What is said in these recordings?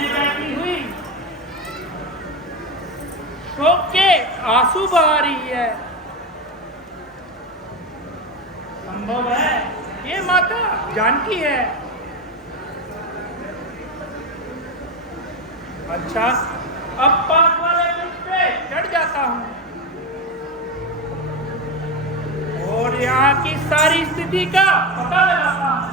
सामने बैठी हुई शोक के आंसू बहा रही है। संभव है ये माता जानकी है। अच्छा, अब पास वाले वृक्ष पे चढ़ जाता हूं और यहाँ की सारी स्थिति का पता लगाता हूं।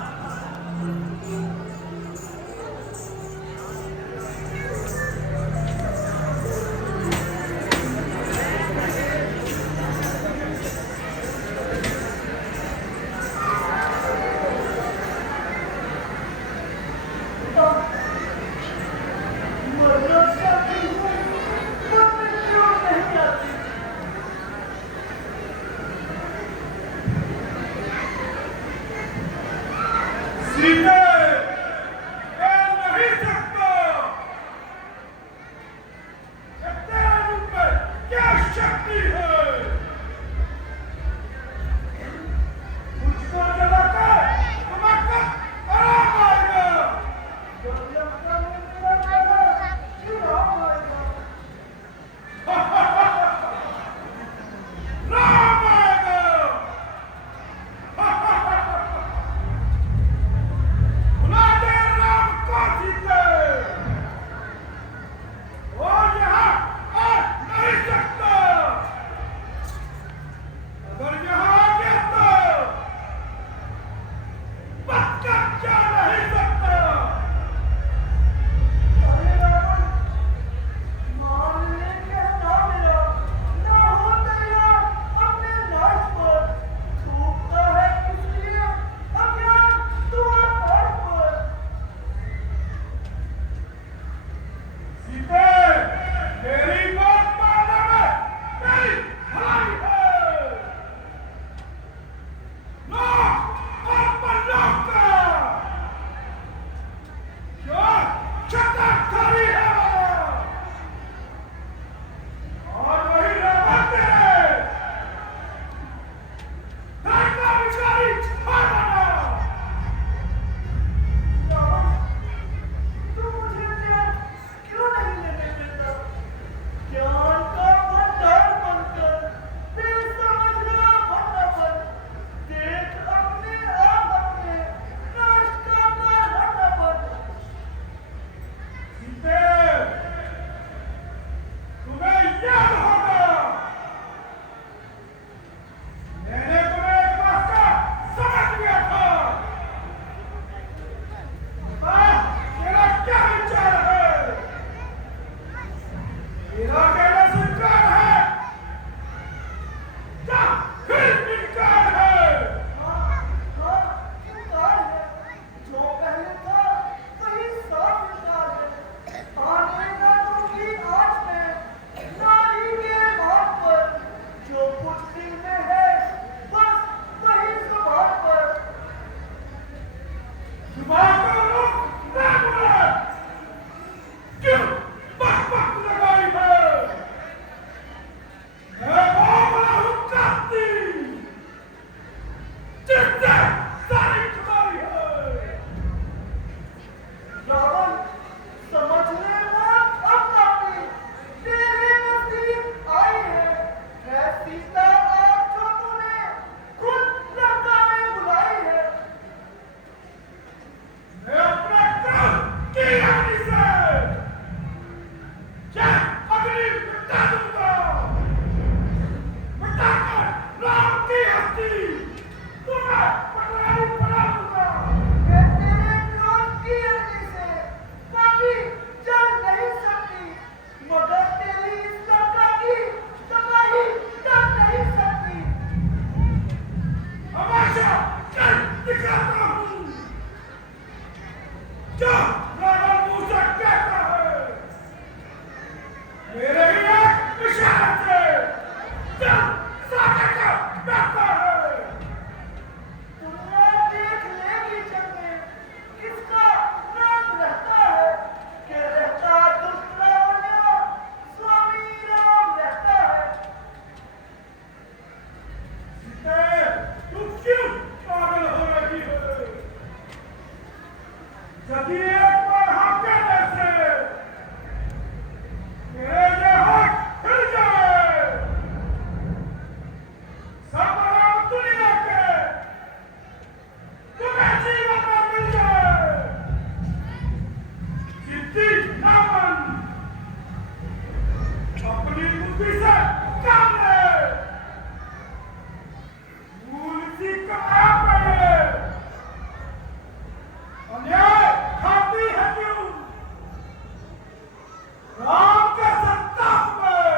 राम के संताप में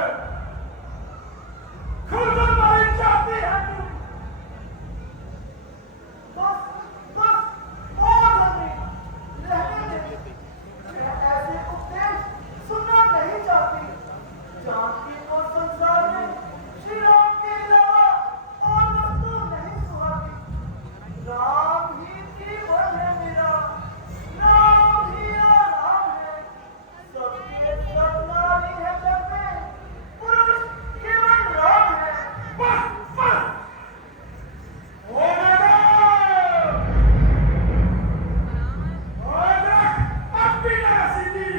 खुद मारी जाती है तुम। बस बस बहुत होगी, रहने दे। मैं ऐसे उपदेश सुनना नहीं चाहती। जानकी को संसार में श्री राम के अलावा और वस्तु नहीं सुहाती। राम ही जीवन है मेरा, राम ही आराम है। सबके सब नारी है जग में, पुरुष केवल राम है। बस बस होने दो। और अब भी ना सीधी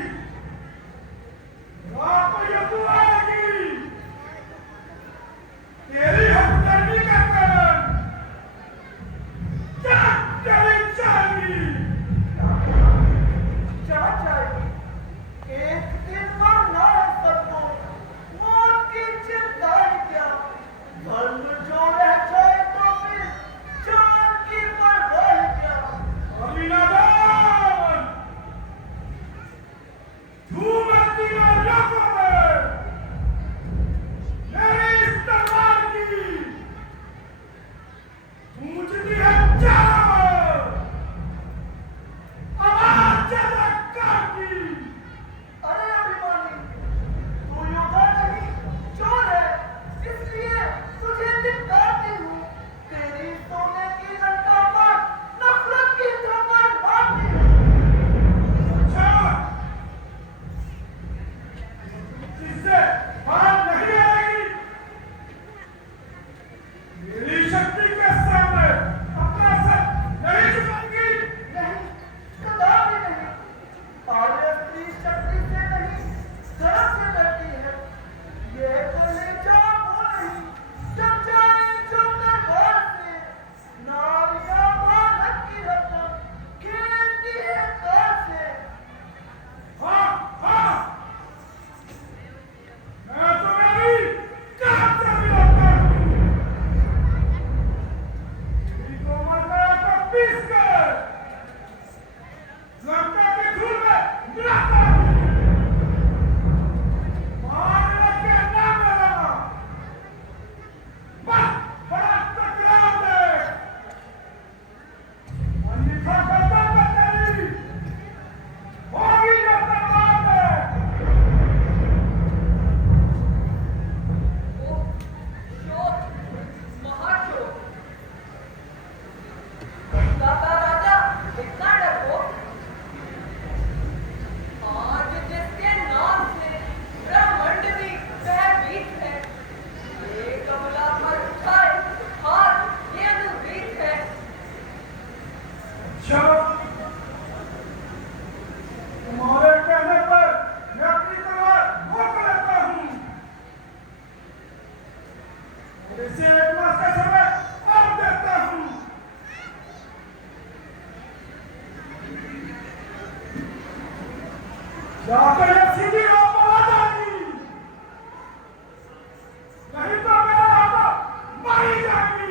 रात को ये तू आएगी तेरी हमदर्दी का कारण क्या तेरी जाएगी। क्या जाएगी? एक दिन मरना है सबको, मौत की चिंता ही क्या। धर्म जो रह जाए तो फिर जान की परवाह क्या। अभिनंदन धूम तीनों लोगों में मेरी इस तलवार की गूंजती है चारों आवाज जगत की। अरे अभिमानी, तू योद्धा नहीं चोर है, इसलिए तुझे धिक्कारती हूँ। तेरी सोने की लंका पर नफरत की थप्पड़ मारती हूँ। अच्छा इससे हार नहीं आएगी। मेरी शक्ति के सामने अपना सर नहीं झुकाएंगी। नहीं, कदापि नहीं। आर्य स्त्री शक्ति से नहीं, धर्म से डरती है। ये कलेजा वो नहीं, जब जाए जो दरबार से। नारियां भारत की रत्न खेलती है तार से। हाँ हाँ मैं तो मेरी जान से भी लड़ता हूँ। मेरी कोमल काया को पीस कर लंका के धूल में मिलाता हूँ। मारने के नाम मेरा बस बड़ा टकराव है। अन्यथा गर्दन में तेरी होगी जो तलवार है। ओ, शोर, महाशोर। दाता राजा इतना डरपोक। आज जिसके नाम से ब्रह्मांड भी भयभीत है। ये कमला पर उठाए हाथ ये अनुभीत है। अच्छा तुम्हारे कहने पर मैं अपनी तलवार रोक लेता हूँ और इसे एक मास का समय और देता हूँ। जाकर ये सीधी राह पर आ जाएगी, नहीं तो मेरा हाथ मारी जाएगी।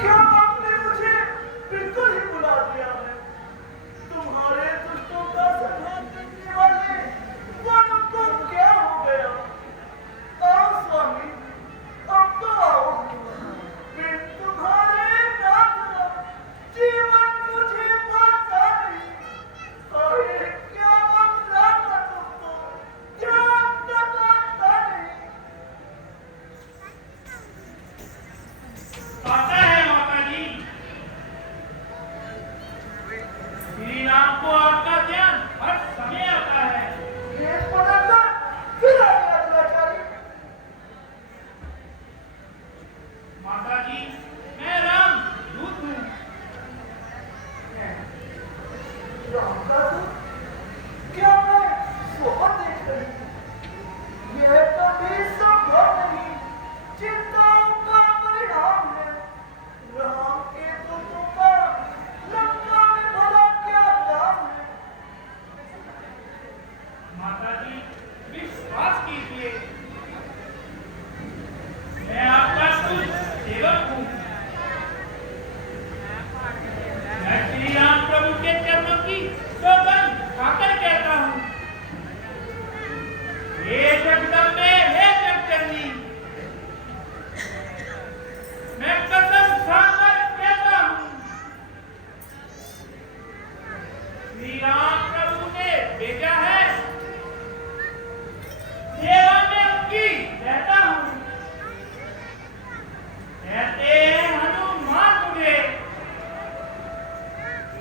क्या आपने मुझे बिल्कुल ही बुला दिया है? तुम्हारे दुष्टों का संहार करने वाले वन को क्या हो गया? आओ स्वामी, अब तो आओ। बिन तुम्हारे नाथ जीवन मुझे पाता नहीं। अरे क्या बदला था तुमको, जान तक आता नहीं। आता है माता जी। श्री राम को आपका ध्यान हर समय आता है। ये पकड़कर फिर आ गया दुराचारी। माता जी मैं राम दूत हूँ। राम का दूत? क्या मैं सोहर देख रही हूँ? यह कभी संभव नहीं। चिंताओं का परिणाम है। राम के दूतों का लंका में भला क्या काम है? माता जी, विश्वास कीजिए, मैं आपका शुद्ध सेवक हूँ। मैं श्री राम प्रभु के चरणों की सौगंध खाकर कहता हूँ, हे जगदम्बे, हे जगजननी, मैं कसम खाकर कहता हूँ, श्री राम प्रभु ने भेजा है, सेवा में उनकी रहता हूँ। कहते हैं हनुमान मुझे,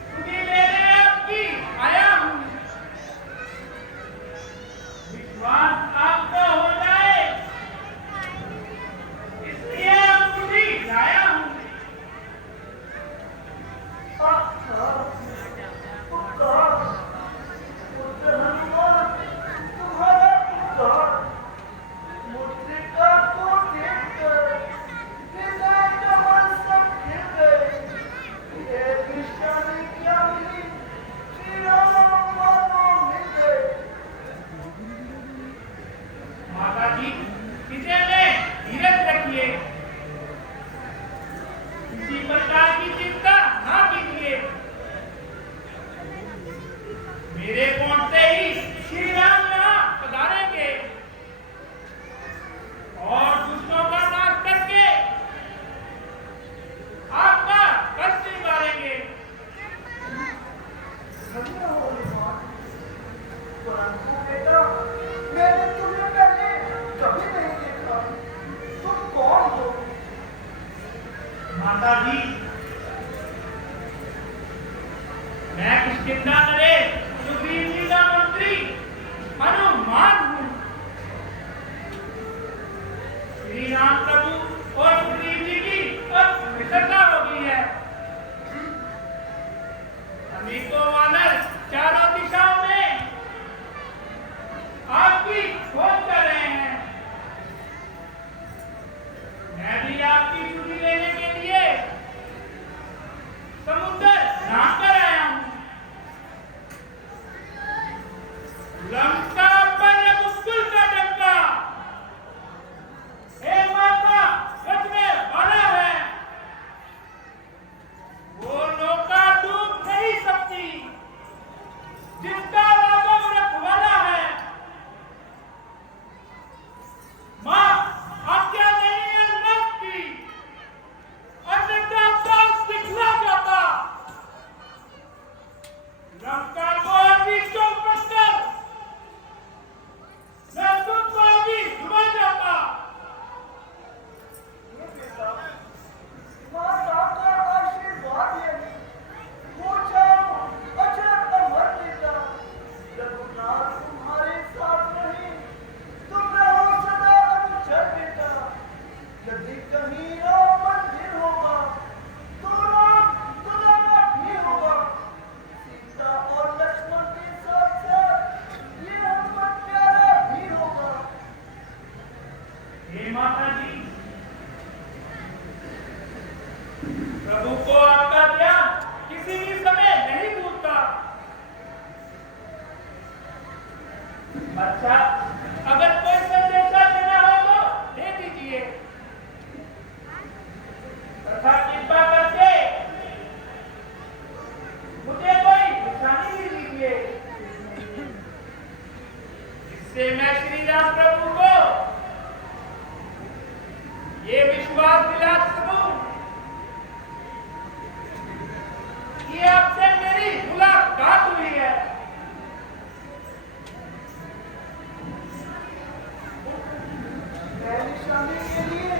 तुम्हें लेने आपकी आया हूँ। विश्वास आपका हो जाए, इसलिए अंगूठी लाया हूँ। माता जी, इसे में धीरज रखिए, किसी प्रकार की चिंता ना कीजिए। मेरे पहुंचते ही श्री राम यहाँ पधारेंगे और दुष्टों का नाश करके आपका कष्ट निवारेंगे। परंतु बेटा, मैंने तुम्हें पहले कभी नहीं देखा। तुम कौन हो? माता जी, मैं किष्किंधा नरेश सुग्रीव जी का मंत्री हनुमान हूँ। श्री राम प्रभु और सुग्रीव जी की अब मित्रता हो गई है। अनेकों वानर चारों दिशाओं में आपकी खोज कर रहे हैं। मैं भी आपकी छुट्टी लेने के लिए समुद्र नाम कर आया हूँ। लंका पर मुश्किल का डंका, हे माता, बचने वाला है। वो नौका डूब नहीं सकती जिसका राघव रखवाला है। माँ, आज्ञा नहीं है नर्क की, अन्यथा दास दिखला जाता। लंका को अभी चौपट कर, मैं तुमको अभी डुबा जाता। ये बेटा, माता का आशीर्वाद है। हो जाओ अजर अमर बेटा। रघुनाथ तुम्हारे साथ नहीं, तुम रहो सदा अनुचर बेटा। यदि कहीं राम मंदिर होगा, तो राम दुलारा भी होगा। सीता और लक्ष्मण के साथ साथ ये हनुमान प्यारा भी होगा। हे माता जी, प्रभु को आपका ध्यान किसी भी समय नहीं भूलता। अच्छा, अगर कोई संदेशा देना हो तो दे दीजिए, तथा कृपा करके मुझे कोई निशानी भी दीजिए, जिससे मैं श्री राम प्रभु को ये विश्वास दिला सकूं कि आपसे मेरी मुलाकात हुई है। मैं निशानी के लिए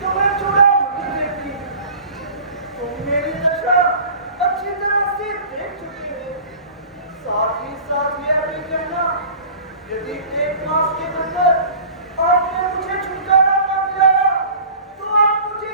तुम्हें छोड़ा नहीं देती। तुम मेरी दशा अच्छी तरह से देख चुके हो। साथ ही साथ यह भी कहना, यदि 1 मास के अंदर आपने मुझे छुटकारा ना दिलाया, तो आप मुझे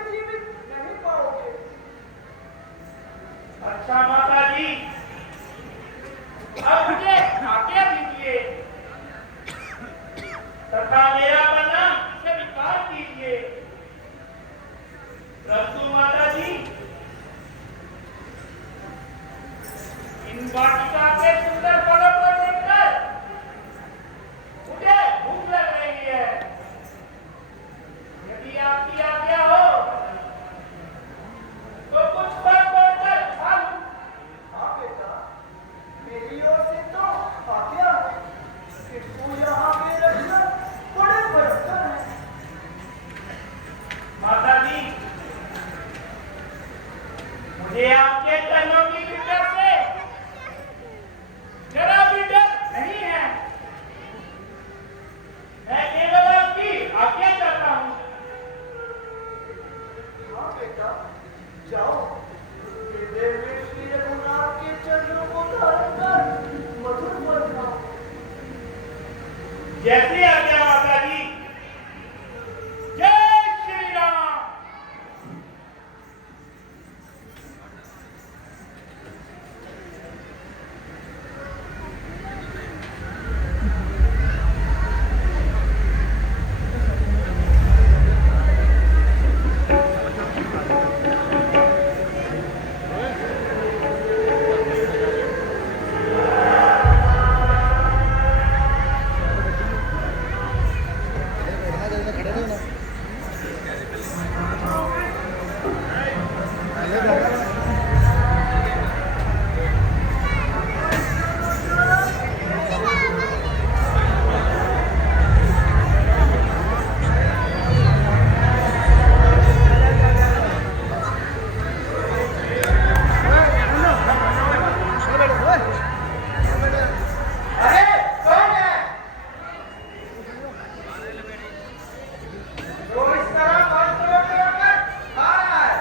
जैसी आज्ञा माता जी। जय श्री राम। अरे कौन है जो इस तरह बात कर खा रहा है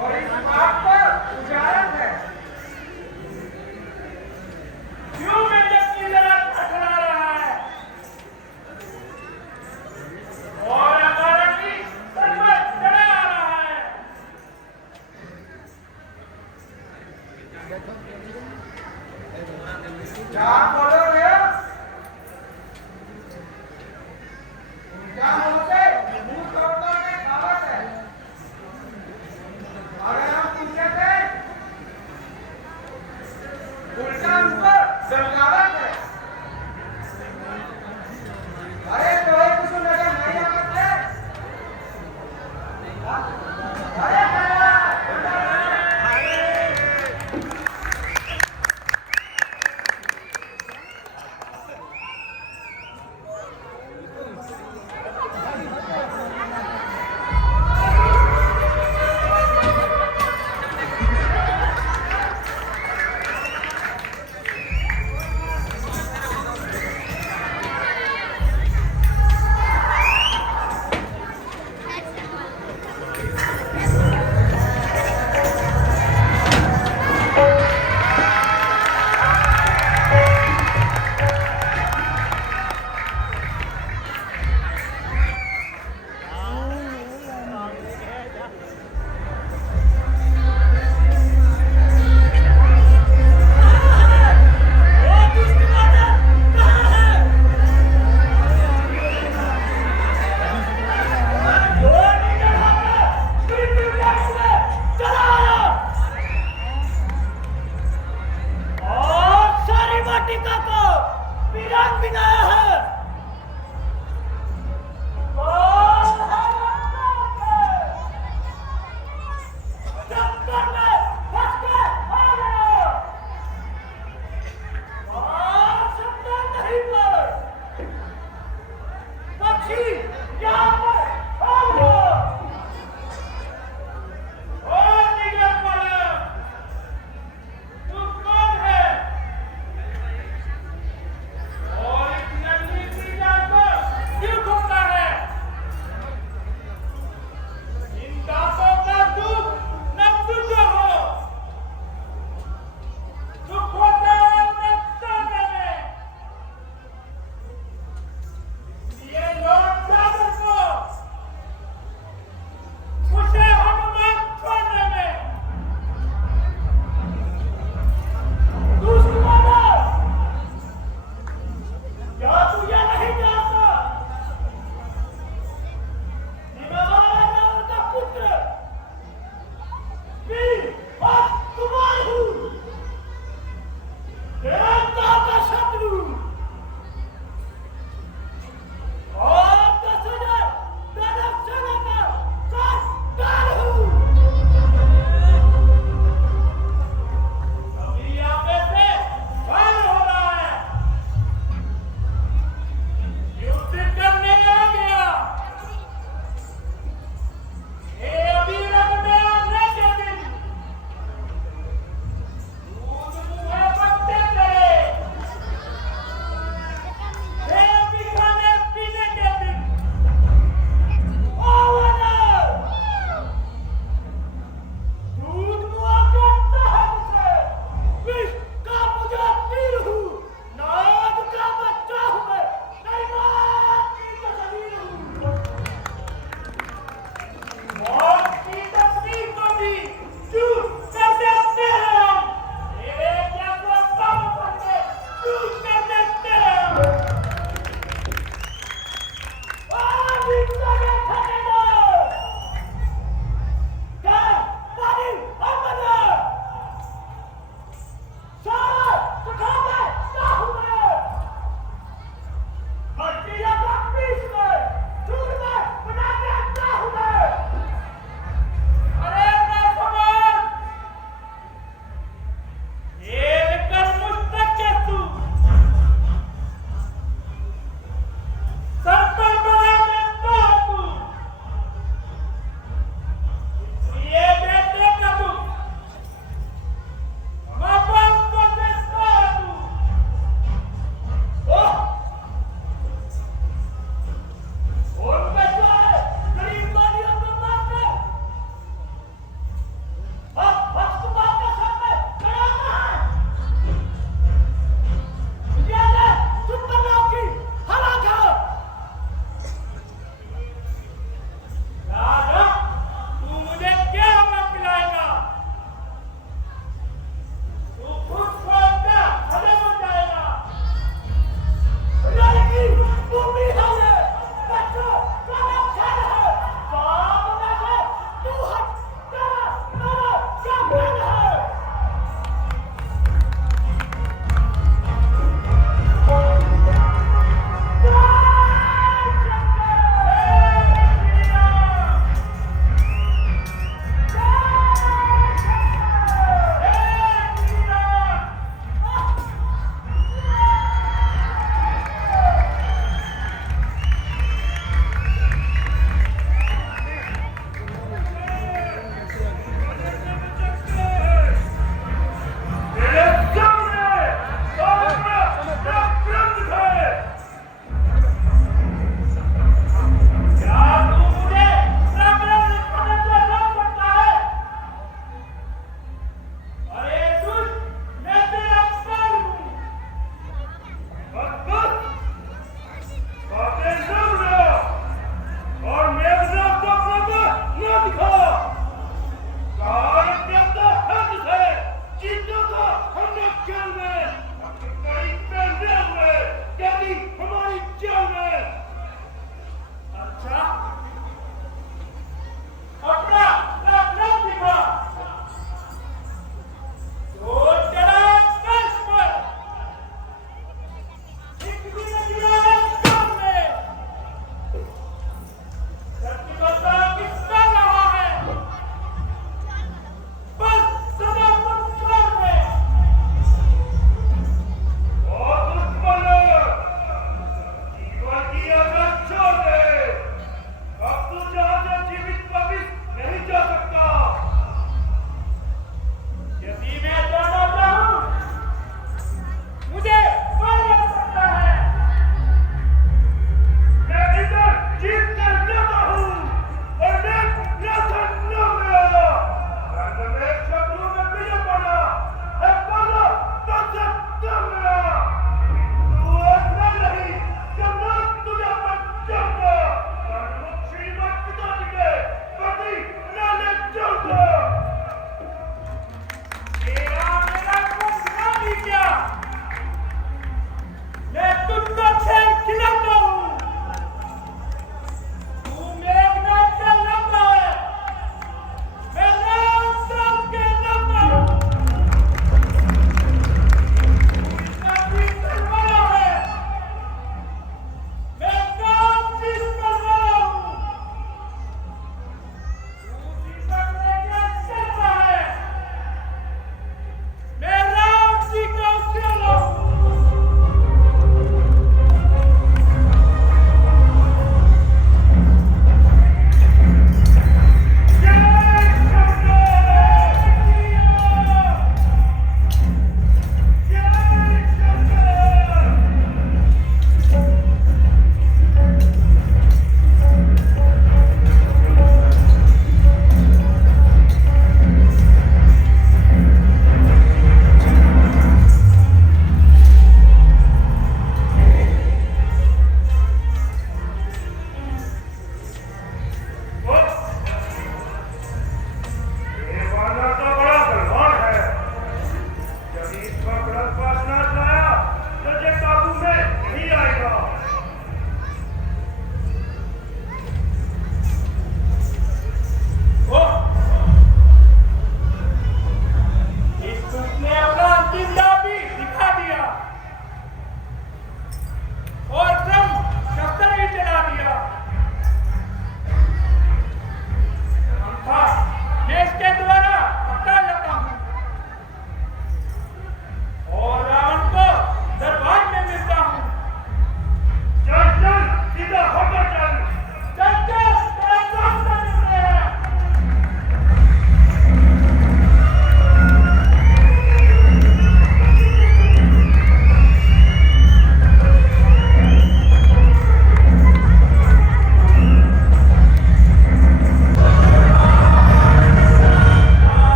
और इस बात पर उजारत है? क्यों मेंढक की तरह खटखटा रहा है और हमारा की सर पर चढ़ा आ रहा है? क्या बोलो रे? क्या बोलते? मुंह तोड़ने में कहावत है। अगर हम पूछे थे, उल्टा उन पर दंडावत है। अरे तो एक कुछ नजर नहीं आते? अरे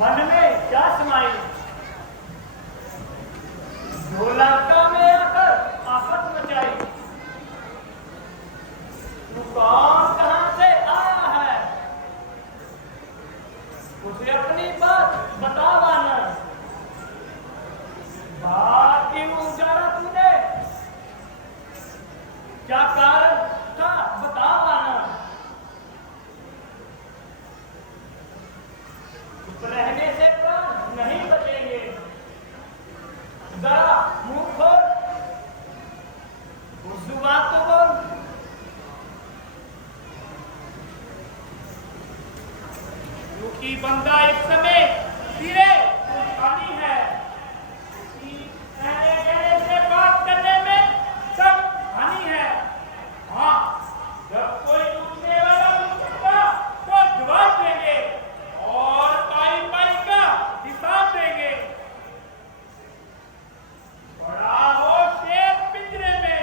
मन में क्या समाई? ढोलका में आकर आफत मचाई। तू कौन कहां से आया है? मुझे अपनी बात बता वानर। बात क्यों उजाड़ा तूने? क्या कारण था बता वानर। चुप रहने से प्राण नहीं बचेंगे। जरा मुंह खोल, उस जुबान को बोल। क्योंकि बंदा इस समय धीरे खाली है। कहने कहने से बात करने में सब हानि है। हाँ, जब कोई पूछने वाला पूछेगा तो जवाब देंगे और पाई पाई का हिसाब देंगे। बड़ा हो शेर पिंजरे में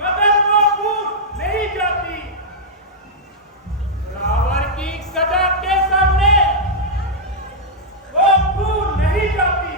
मगर वो भूख नहीं जाती। रावण की गदा के सामने वो भूख नहीं जाती।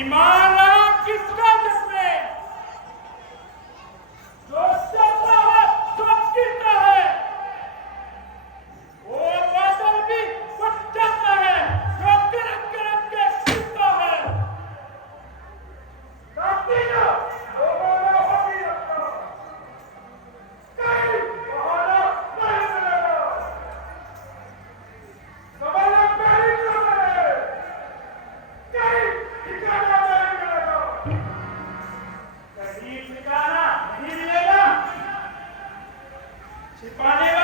ईमान रहा किसका जिसमें जो सत्ता है जो गिरता है वो बादल भी फट जाता है जो करक करक के गिरता है कातिना दोबारा होगी रखना कहीं बहाना नहीं मिलेगा सवाल पहली कर रहे कहीं ठिकाना नहीं मिलेगा कहीं ठिकाना नहीं मिलेगा छिपाने